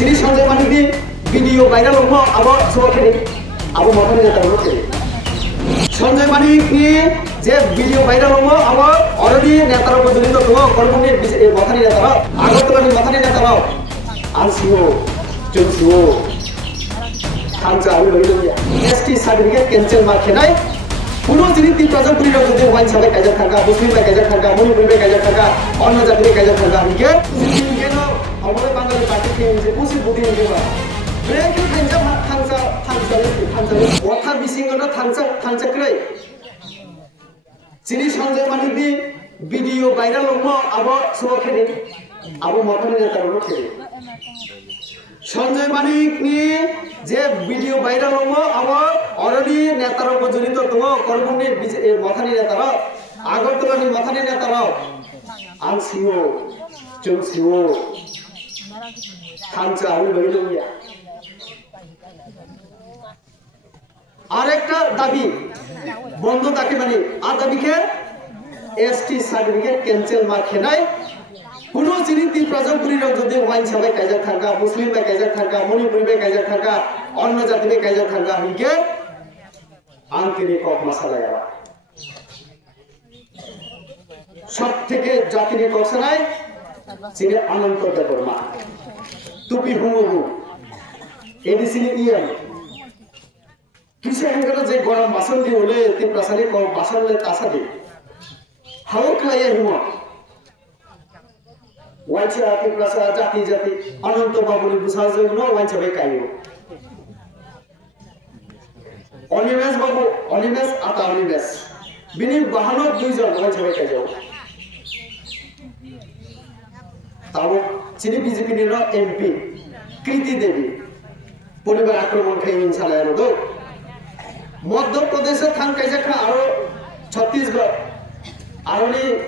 Sini Sanjay Manik ni video viral lomo abo semua kini abo makan ni tahu ke Sanjay Manik ni je video viral lomo abo already netara berdiri tu semua korban ni makan ni netara agar tu ni makan ni netara ansiwo jumsiwo Hamza awi bagi dia ST certificate cancel makinai পুরো জিনিস তিন প্রজন্ম পুরি রয়েছে যে wine সবাই কাজে থাকা মুসলিম ভাই কাজে থাকা মণিপুরি ভাই কাজে থাকা অন্য জাতির কাজে থাকা আমাকে কেন আমাদের বাঙালি পার্টি কে যে বুঝি বুদ্ধি নিয়ে বা ব্রেকে থানজা থানজা ওঠা বিসিংগনো থানজা ক্রয় যিনি সঞ্জয় মানিক দি ভিডিও ভাইরাল লম্ব আবো সবখেনি আবো মতনে তারো খেলি সঞ্জয় মানিক নি যে ভিডিও ভাইরাল লম্ব আবো অলরেডি নেতার জড়িত দङ করবনি মথানি নেতার আগরতলানি মথানি নেতার আনসিও জংসিও থানজা আবি বইলইয়া আরেকটা দাবি বন্ধ তাকে মানে আর দাবিকে এসটি সার্টিফিকেট ক্যান্সেল মাখেনাই কোনো জিনিস তিন প্রজন্মপুরি যদি ওয়াইন সবাই কাজে থাকা মুসলিম ভাই কাজে থাকা মণিপুরি ভাই কাজে থাকা অন্য জাতি ভাই কাজে থাকা আমাকে আন্তরি কক মশালা যাওয়া সব থেকে জাতির কষানাই চিনে অনন্ত দেবর্মা টুপি হুমু এডিসি ইয়াম কিসে হেঙ্গা যে গরম বাসন দি হলে তি প্রসারে ক বাসন লে তাসা দি হাও খাইয়া হুমা ওয়াইছা তি প্রসা জাতি জাতি অনন্ত বাবুনি বুঝা জন্য ওয়াইছা ভাই কাইও অনিমেশ বাবু অনিমেশ আতা অনিমেশ বিনি বাহানত দুইজন ওয়াইছা ভাই কাইও তাও চিনি বিজেপি নিল এমপি কৃতি দেবী পরিবার আক্রমণ খাই ইনশাআল্লাহ রদো মধ্যপ্রদেশে থান কাইজাখা আর ছত্তিশগড় আর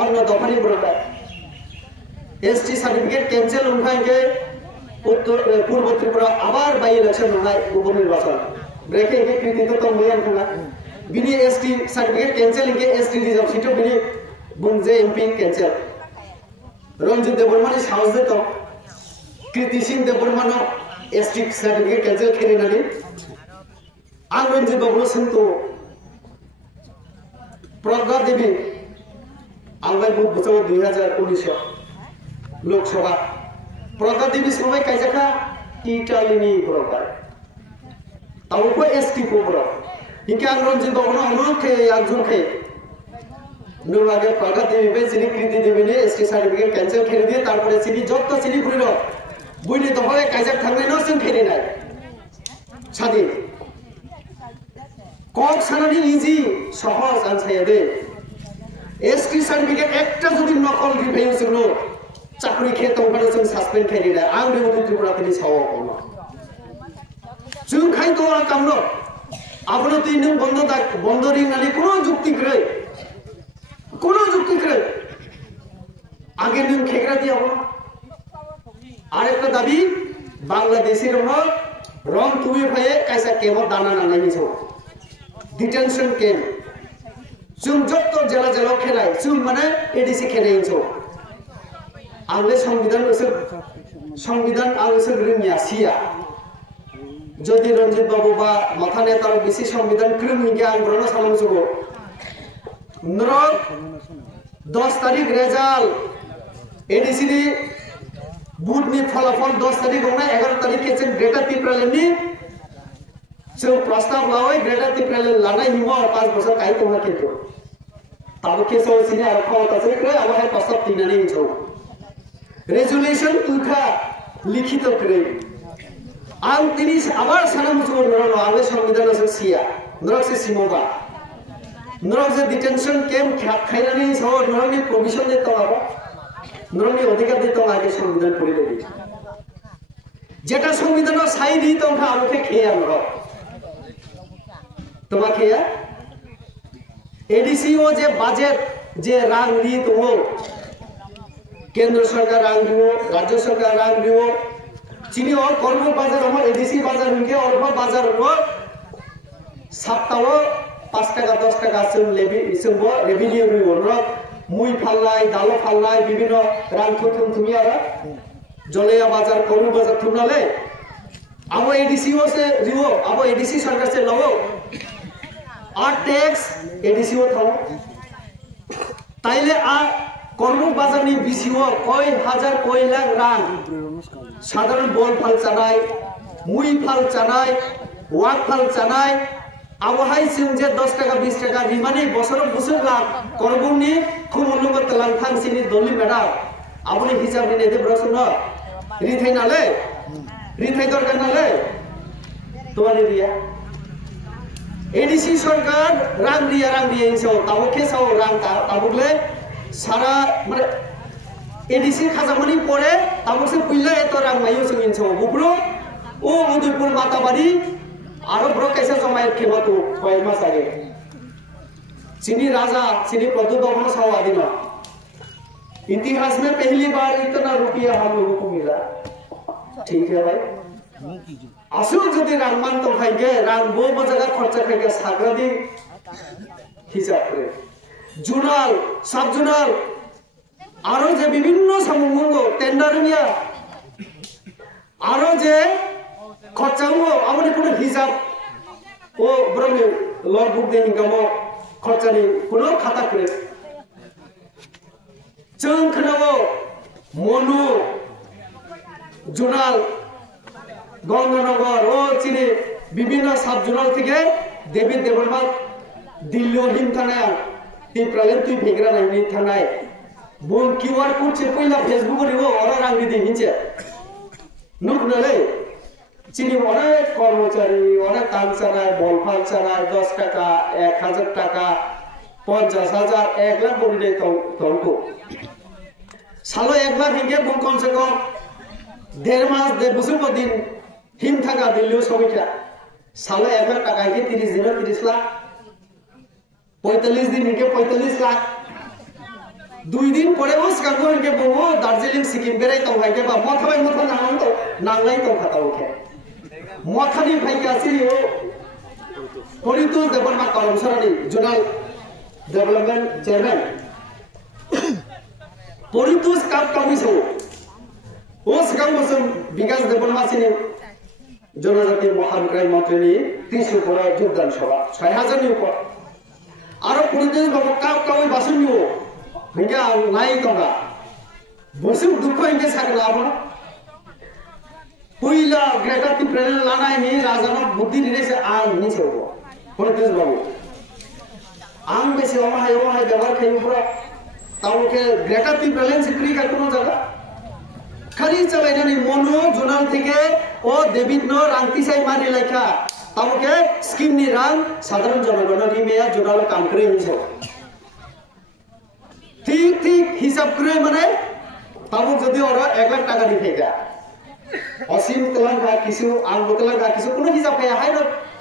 অন্য দফানি বড়া এসটি সার্টিফিকেট ক্যান্সেল উনখাইকে উত্তর পূর্ব ত্রিপুরা আবার বাই ইলেকশন উনখাই উপনির্বাচন ব্রেকে কে কৃতিত্ব তো ময়ান খানা বিনি এসটি সার্টিফিকেট ক্যান্সেল কে এসটি রিজার্ভ সিট বিনি বুনজে এমপি ক্যান্সেল রঞ্জিত দেববর্মানি সাহস দিত কৃতি সিং দেববর্মানো এসটি সার্টিফিকেট ক্যান্সেল খেলে নানি आं रंजित बाबू सोंतो प्रज्ञा देवी आंबाय बोसोर 2019 लोकसभा प्रज्ञा देवी समय कायजाखा इटालीनि बरबाय तावको एसटी को बर इनके आं रंजित बाबू अनुरोधखे आंजुनखे नुवागे प्रज्ञा देवी बे जिनि कृति देवी ने एसटी सार्टिफिकेट कैंसिल खेले दिए तारपरे सिनि जत्त सिनि पुरिनो बुइनि दफाय कायजाक थांनाय न जों खेलेनाय सादि কক সানানি ইজি সহজ আনসাইয়া দে এসটি সার্টিফিকেট একটা যদি নকল রিভাইউ জন্য চাকরি খেয়ে তংখানে जों সাসপেন্ড খেয়ে না আং রেমুনি ত্রিপুরাতে সাও কোন जों খাই তো কামন আপনি তুই নং বন্ধ রিংনানি কোন যুক্তি করে আগে নং খেগরা দিয়া হলো আরেকটা দাবি বাংলাদেশের রং তুমি ভাই কাইসা কেমন দানা নানাইনি সব डिटेंशन कैम्प जों जत्त जेला जेला खेलाय जों माने एडिसि खेलायनसो आंले संविधान आंसो ग्रिमिया सिया जदि रंजित बाबू बा माथा नेतार बेसि संविधान ग्रिमिया आं ब्रनो सालामसुगो नर 10 तारिख रेजाल्ट एडिसि नि बुधनि फलाफल 10 तारिख गना 11 तारिख के जों ग्रेटर त्रिपुरानि जों प्रस्ताव लावै ग्रेटर त्रिपुरा लानाय निमो 5 बोसोर काई तोना केतो ताबो केसो सिनि आरो खावता सै क्रे आबो हाय प्रस्ताव तिनानै हिंसौ रेजुलेशन तुखा लिखित करे आं तिनि आबार साना मुसुर नरनो आंले संविधान जों सिया नरक से सिमोबा नरक जे डिटेंशन कैम्प खायनानै सो नरनि प्रोविजन दे तलाबो नरनि अधिकार दे तला के संविधान परि देबि जेटा संविधान साइ दी तंखा आरोखे खेया नरक তোমাকে এডিসিও যে বাজেট যে রাং নি তো কেন্দ্র সরকার রাং দিও রাজ্য সরকার রাং দিও চিনি और কর্ম বাজার আমার এডিসি বাজার হইকে और বাজার হলো সপ্তাহ 5 টাকা 10 টাকা जों লেবি जोंबो রেভিনিউ হইবো মুই ফাললাই দালো ফাললাই বিভিন্ন রাং থুম তুমি আর जलेया बाजार करू बाजार थुनाले अब एडीसीओ से रिवो अब एडीसी सरकार से लवो आ टैक्स एडीसीओ थाओ ताइले आ कर्म बाजार नि बीसीओ कय हजार कय लाख रां साधारण बल फाल जानाय मुई फाल जानाय वाक फाल जानाय आवहाय जों जे 10 टाका 20 टाका रिमानि बसराव बोसोर लाख कर्मनि खुमुलुग तलांथां सिनि दलि मेडा आबनि हिसाब नि नेदे ब्रसन रिथाय नाले रिथाय दरकार नाले तोवानि रिया एडीसी सरकार रां रिया इनसो ताबो केसाव रां ताबुले सारा माने एडीसी खाजामनि परे ताबोसे पइला एतो रां मायो जों इनसो बुब्रु ओ उदयपुर माताबारी आरो ब्रो कैसे जमाए खेबा तो कय मास आगे चीनी राजा चीनी प्रभुत्व स्वाधीन इतिहास में पहली बार इतना रुपया हम लोगों को मिला ठीक है भाई आसु जदि रांमान तो खाइगे रां बो जगह खर्चा खाइगे साग्रादी हिसाब करे जुनाल सब जुनाल आरो जे विभिन्न सामुंगो टेंडर मिया आरो जे खर्चांगो आमनि कोनो हिसाब ओ ब्रह्म लॉ बुक दे हिंगामो खर्चानि कोनो खाता करे जों खोनावो मनु जुनाल गंगानगर ओ चिनि विभिन्न सब जुनाल থেকে देवी देवरमा दिल्ली हिम थानाय ती प्रलेन तुई भेग्रा नायनि थानाय बुं क्यूआर कोड से पहिला फेसबुक रिवो अरा रांगि दि हिंचे नुकनाले চিনি অনেক কর্মচারী অনেক কাম চালায় বল ফাল চালায় 10 টাকা 1000 টাকা 50,000 1 লাখ বলি দেয় তলকো সালো 1 লাখ হিংগে বুম কমসে কম 1.5 মাস 1.5 বছর দিন হিম থাকা দিল্লিও সবিকা সালো 1 লাখ টাকা হিংগে 30 দিন 30 লাখ 45 দিন হিংগে 45 লাখ 2 दिन পরে ওস কাগো হিংগে বহু দার্জিলিং সিকিম বেরাই তো ভাইকে বা মথাবাই মথা নাংলাই তো খাতাও খে मखानी भाई आसियो परितोष देवरमा कलमसरानी जोनाल डेवलपमेंट चेयरमैन परितोष काप कामिसो ओस कामसम विकास देवरमा सिनि जनजाति महानक्राय मंत्रीनि 30 ऊपर योगदान सभा 6000 नि ऊपर आरो परितोष बाबू काप कावै बासनियो हिंगा नाय दंगा बसु दुख हिंगे सागला आबो पहिला ग्रेटर तिप्रेन लानाय नि राजानो बुद्धि दिने से आं नि सेवो परितोष बाबू आं बेसे ओमाहाय व्यवहार खायो पुरा तावके ग्रेटर तिप्रेन सिक्री का कोनो जगह खाली चलायनानै मनु जुनाल থেকে ও দেবিন্ন রাংতিসাই মারি লেখা তাওকে স্কিম नि रां साधारण जनगण रिमेया जुनाल काम करे हिंसो ठीक हिसाब करे माने तावक जदि और 1 लाख टाका नि फेगा असीम तेलंगा किसु आंगो तेलंगा किसु कोनो हिसाब खाया हाय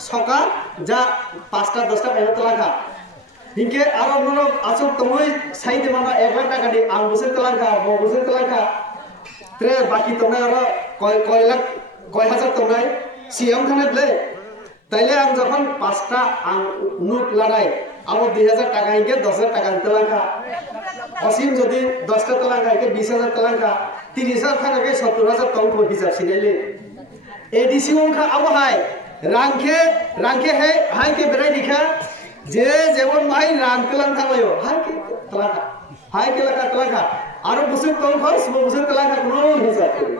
सका जा 5टा 10टा फाइव तेलंगा हिंगे आरो ननो आसो तमय साइदे माना 1 लाख टाका दि आं बोसोर तेलंगा मो बोसोर तेलंगा त्रे बाकी तमनाय आरो कय लाख कय हजार तमनाय सिएम थानायले ताइले आं जखन 5टा आं नोट लानाय आबो 2000 टाका हिंगे 10000 टाका तेलंगा असीम जदि 10टा तेलंगा हिंगे 20000 तेलंगा 30000 थानाके 70000 तंको हिसाब सिनेले एडीसी ओंखा आबो हाय रांखे है हाय के बेराय दिखा जे जेबन माय रां तेलंगा लयो हाय के लका तेलंगा आरो बुसुर तंखो सब बुसुर तेलंगा कोनो हिसाब करे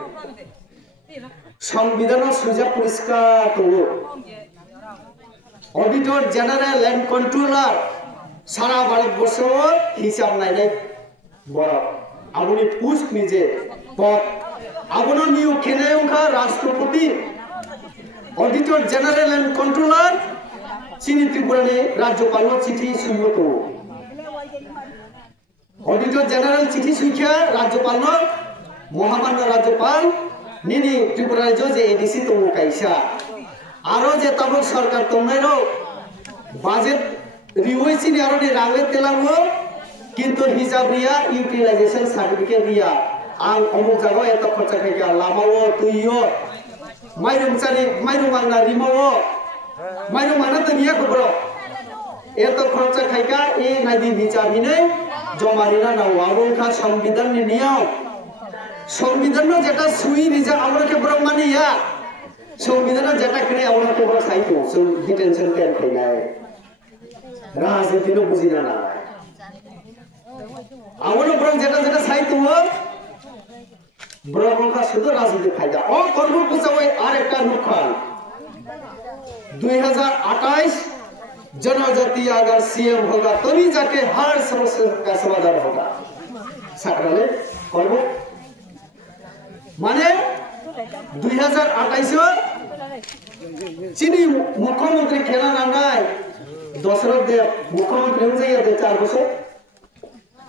संविधान सुजा परिष्कार तो ऑडिटर जनरल एंड कंट्रोलर सारा भारतवर्ष हिसाब नायनाय बड़ा आबुनि पोस्ट निजे पद आबुनो नियोग खेनायखा राष्ट्रपति ऑडिटर जनरल एंड कंट्रोलर चीनी त्रिपुरानि राज्यपाल चिठी सुइयो ऑडिटर जनरल चिठी सुइख्या राज्यपाल महामान्य राज्यपाल निनि त्रिपुरा जो जे एडीसी तो काइसा आरो जे तब सरकार तंनायरो बाजेट रिवैसि नि आरो नि रांले तेलामो किंतु हिसाब रिया यूटिलाइजेशन सर्टिफिकेट रिया आं अमुक जागो एत खर्चा खाइगा लामावो तुइयो माइरुं मांगना रिमावो माइरुं मांगना तनिया खबरो एत खर्चा खाइगा ए नायदि हिसाब हिनै जमारिना नाव आबोखा संविधान नि नियम সংবিধান যেটা সুই নিজা আমরা কে বড় মানিয়া সংবিধান যেটা কিনে আমরা কে বড় সাইতো ডিটেনশন ক্যাম্প নাই রাজনীতি নো বুঝি না আমরা বড় যেটা যেটা সাইতো बड़ा का शुद्ध राजनीति फायदा और कर्म पूछावे और एक नुकसान 2028 जनजाति अगर सीएम होगा तभी जाके हर समस्या का समाधान होगा सकराले कर्म माने 2028 चीनी मुख्यमंत्री खेला नानाय दशरथ देव मुख्यमंत्री हो जाइए 4 बছর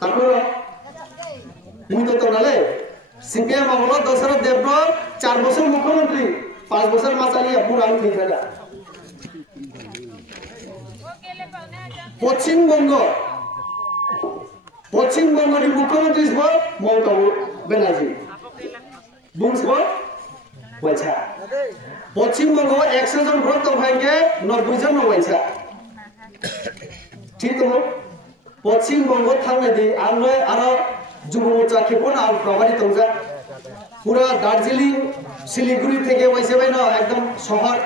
তারপর মুই তো নালে सीपीएम আমলো দশরথ দেব 4 বছর মুখ্যমন্ত্রী 5 বছর মাচালি আপুর আমি ঠিক থাকা পশ্চিমবঙ্গের মুখ্যমন্ত্রী ছিল মমতা ব্যানার্জি বুঝব বলছা পশ্চিমবঙ্গ 100 জন ভোট ভাইকে 90 জন নবাইছা ঠিক তো পশ্চিমবঙ্গ থামনে দি আমরা আরো যুব মোর্চা খেপন আর প্রবাহিত হয়ে পুরা দার্জিলিং শিলিগুড়ি থেকে ওইসে ভাই না একদম শহর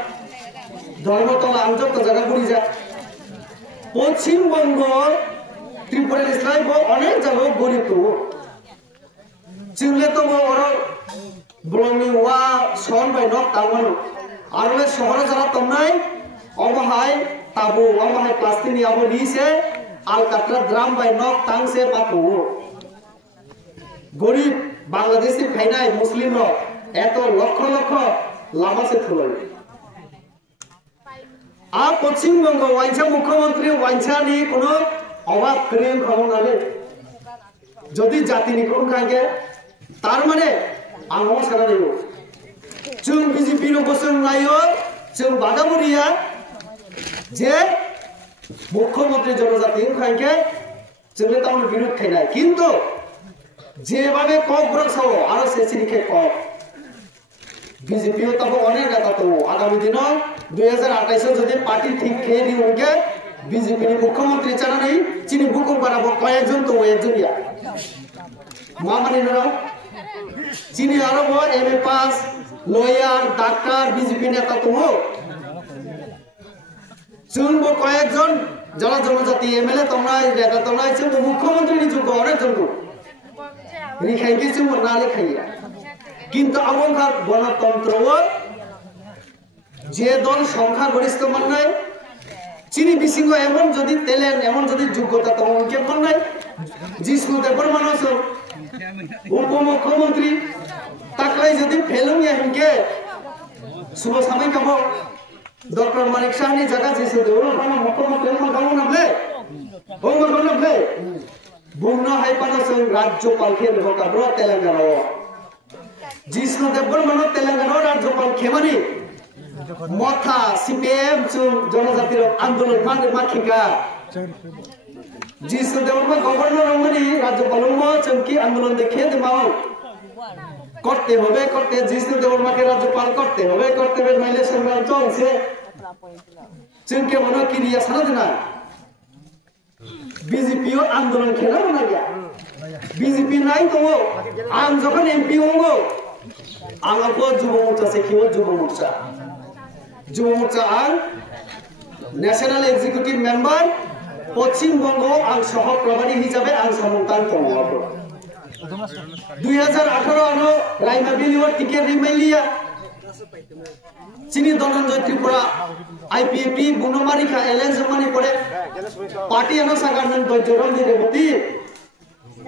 ধর্মতলা আঞ্চলিক জায়গা ঘুরি যা পশ্চিমবঙ্গ ত্রিপুরা ইসলাম অনেক জায়গা গরিব তো চিনলে তো ওর ব্লমি ওয়া সন বাই নক তামান আর শহরে যারা তোমরাই অবহায় তাবু অবহায় প্লাস্টিনি আবো নিছে আল কাটরা দ্রাম বাই নক তাংসে পাপু गरीब बांग्लादेशी फाइनाय मुस्लिम एत लक्ष लक्ष लामा से थुलाई आ पश्चिम बंग वाइसा मुख्यमंत्री वाइसा नि कोनो अभाव क्रिम खबनाले जदि जातिनि कोन खागे तार माने आंगो सारा देबो जों बीजेपी नो बोसोन नायो जों बादामुरिया जे मुख्यमंत्री जनजाति खागे जोंले तावन विरोध खाइनाय किन्तु যেভাবে কক ব্রক্সাও আর সেসিরিকে কক বিজেপিও তব অনেক নেতা তো আগামী দিন 2028 যদি পার্টি ঠিক খেয়ে দি ওকে বিজেপির মুখ্যমন্ত্রী চানা নেই চিনি বুকুম বানাবো কয়েকজন তো একজনইয়া মা মানে না চিনি আরো এমএ পাস লয়ার ডাক্তার বিজেপি নেতা তো চুনবো কয়েকজন যারা জনজাতি এমএলএ তোমরা নেতা তোমরা মুখ্যমন্ত্রী নিযুক্ত অনেকজন তো रिखाइके जों नाले खाइया किन्तु आबंखार गणतंत्र जे दल संख्या गरिष्ठ माननाय चिनी बिसिंग एमन जदि टेलेन्ट एमन जदि योग्यता दं उनके माननाय जिष्णु देवर मानस उप मुख्यमंत्री ताकलाय जदि फेलुं या हिंके शुभ समय काबो डॉक्टर मानिक शाहनी जगह जिष्णु देवर मानो मुख्यमंत्री मान गावो नबले होंगो नबले बुंनो हाय पानो राज्यपाल खे होकाब्रो तेलंगाना जिष्णु देवर मानो तेलंगाना राज्यपाल खेमानी मथा सीपीएम जनजातिर आंदोलन माने माखिका जिष्णु देवर मा गवर्नर रमनी राज्यपाल चमकी आंदोलन देखे देमाओ करते होबे करते जिष्णु देवर मा के राज्यपाल करते होबे माइले संग्राम चलছে चमके मनो किरिया साना दिना बीजेपी आंदोलन खेला बना गया बीजेपी नहीं तो वो आम जब एमपी होंगे आंगो जुब मोर्चा से क्यों जुब मोर्चा आं national executive member Paschim Banga आं सह प्रभारी हिसाबे आं समर्थन करो 2018 आनो राइमा बिलिवर टिकेट रिमेलिया चीनी धनंजय त्रिपुरा आईपीएपी बुनमारी का एलायंस मानी पड़े पार्टी अनो सागारन दजरम दि रेवती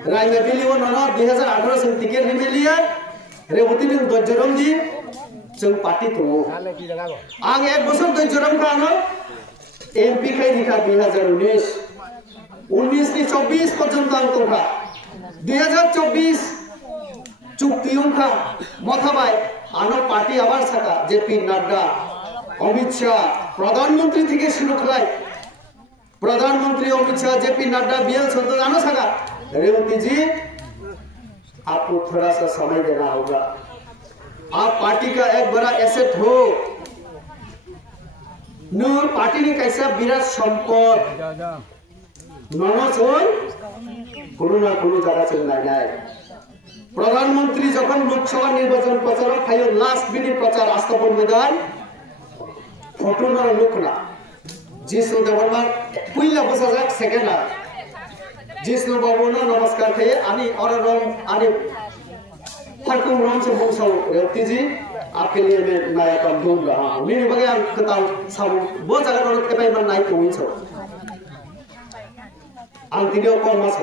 राइमा बिलिवर ननो 2018 से टिकेट रिमेलिया रेवती दिन दजरम दि जों पार्टी तो आं एक बছর दजरम का आनो एमपी खाई दिखा 2019 19 की 24 पर्यंत आं तो 2024 चुक्ति उनका मथाबाई आनो पार्टी आवार सका जेपी नड्डा अमित शाह प्रधानमंत्री থেকে শুরু করে प्रधानमंत्री अमित शाह जेपी नड्डा बीएल संतो आनो सका रेवती जी आपको थोड़ा सा समय देना होगा आप पार्टी का एक बड़ा एसेट हो नूर पार्टी ने कैसा विराट संपद ननचोन কোনো না কোনো জায়গা চল নাই প্রধানমন্ত্রী যখন লোকসভা নির্বাচন প্রচার খাইও লাস্ট মিনিট প্রচার আস্থাপন বিধান ফটো না লোক না जिष्णु देवबर्मा पुइला बसाजाक सेकेन्ड जिष्णु बाबुनो नमस्कार थे अनि अररम अनि फर्कुम रम से बोसौ रेवती जी आपके लिए मैं नया काम दूंगा हां मेरे बगे आं कताल साबु बो जगह रो केपाइ मन नाइ कोइन छ आं तिनियो कम छ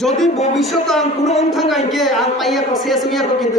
যদি ভবিষ্যতে আং কোনো অন্থাঙ্গাইকে আং পাইয়া কো শেষ মিয়া কো কিন্তু